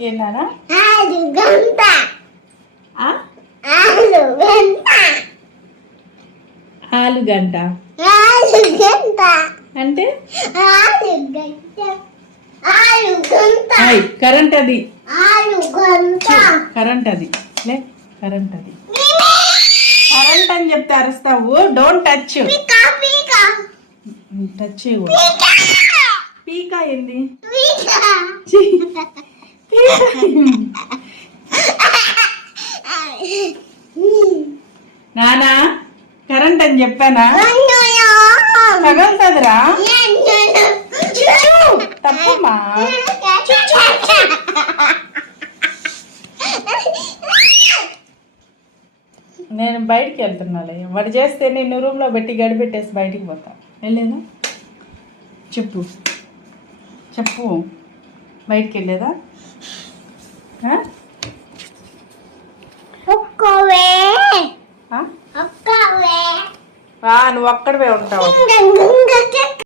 ఏంటన్నా ఆలుగంట అంటే కరెంట్ అది కరెంట్ అది లే కరెంట్ అది కరెంట్ అని చెప్తే అరుస్తావు. డోంట్ టచ్ టచ్ చేయకూడదు. పీకా ఏంది నానా కరెంట్ అని చెప్పానా తగలుతుందిరా తప్పమ్మా. నేను బయటికి వెళ్తున్నాలే వాడు చేస్తే నేను రూమ్లో పెట్టి గడిపెట్టేసి బయటికి పోతా. వెళ్ళేదా చెప్పు చెప్పు బయటికి వెళ్ళేదా? నువ్వు అక్కడవే ఉంటావు.